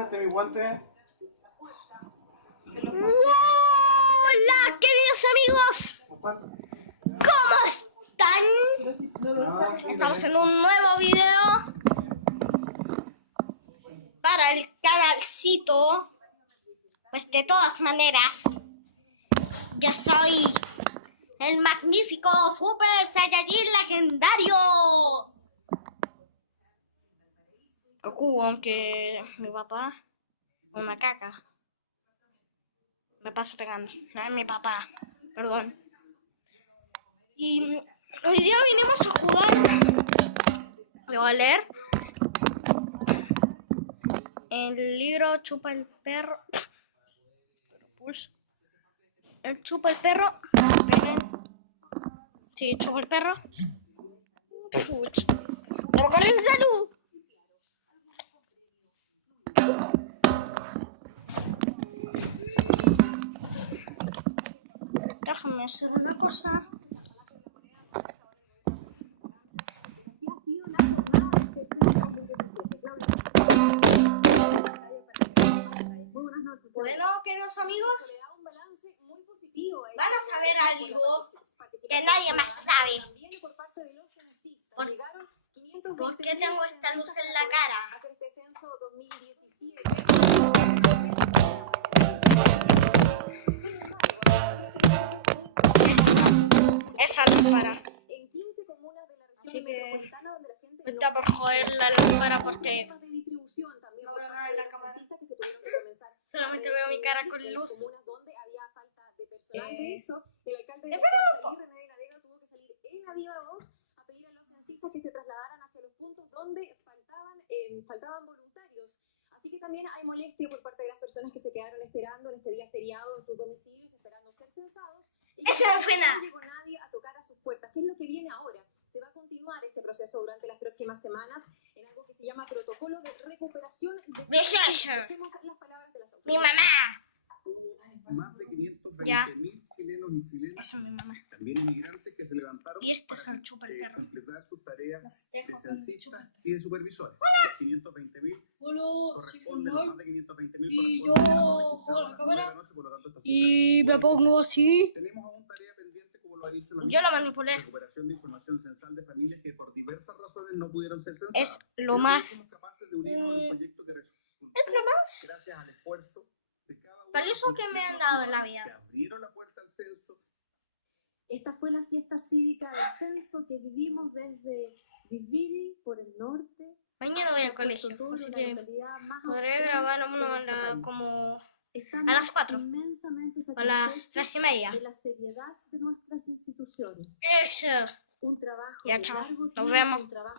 dejaste mi guante? Hola, queridos amigos. ¿Cómo están? Estamos en un nuevo video para el canalcito. Pues de todas maneras, yo soy el magnífico Super Saiyajin legendario Goku, aunque mi papá una caca me pasa pegando. No es mi papá, perdón. Y hoy día vinimos a jugar. Le voy a leer el libro Chupa el perro. Pues, el Chupa el perro. Sí, Chupa el perro. Puch. Pero con el salud. Déjame hacer una cosa. Bueno, queridos amigos, van a saber algo que nadie más sabe. ¿Por qué tengo esta luz en la cara? Esa lámpara. Así que me está por joder la lámpara porque no veo nada en la cámara. Solamente veo mi cara con luz. Espera un poco. Que se trasladaran hacia los puntos donde faltaban voluntarios. Así que también hay molestia por parte de las personas que se quedaron esperando en este día feriado en sus domicilios, esperando ser censados. Eso no fue nada. No llegó nadie a tocar a sus puertas. ¿Qué es lo que viene ahora? Se va a continuar este proceso durante las próximas semanas en algo que se llama protocolo de recuperación de... Escuchemos las palabras de las autoridades. Mi mamá. Más de 520.000 chilenos y chilenas, Esa es mi mamá. también inmigrantes que se levantaron Y este es para el Chupa el perro. completar sus tareas Los de dejo con el censistas Chupa el perro. y de supervisores. Los 520.000 corresponden, los más de 520.000 Y yo corresponden a juego la cámara noche, por lo tanto, esta y me pongo así. tenemos aún tarea pendiente, como lo ha dicho la Yo la manipulé. recuperación de información censal de familias que por diversas razones no pudieron ser censadas. Es lo Pero más. somos capaces de unirnos en un proyecto que resultó Es lo más gracias al esfuerzo de cada uno valioso que me han dado en la vida. que abrieron la puerta al censo. Esta fue la fiesta cívica del censo que vivimos desde Viviri por el norte. Mañana voy al colegio, así que podré grabar como a las 4 o a las 3:30. De la seriedad de nuestras instituciones. Eso. Un trabajo Ya, de chao. largo Nos tiempo, vemos. un trabajo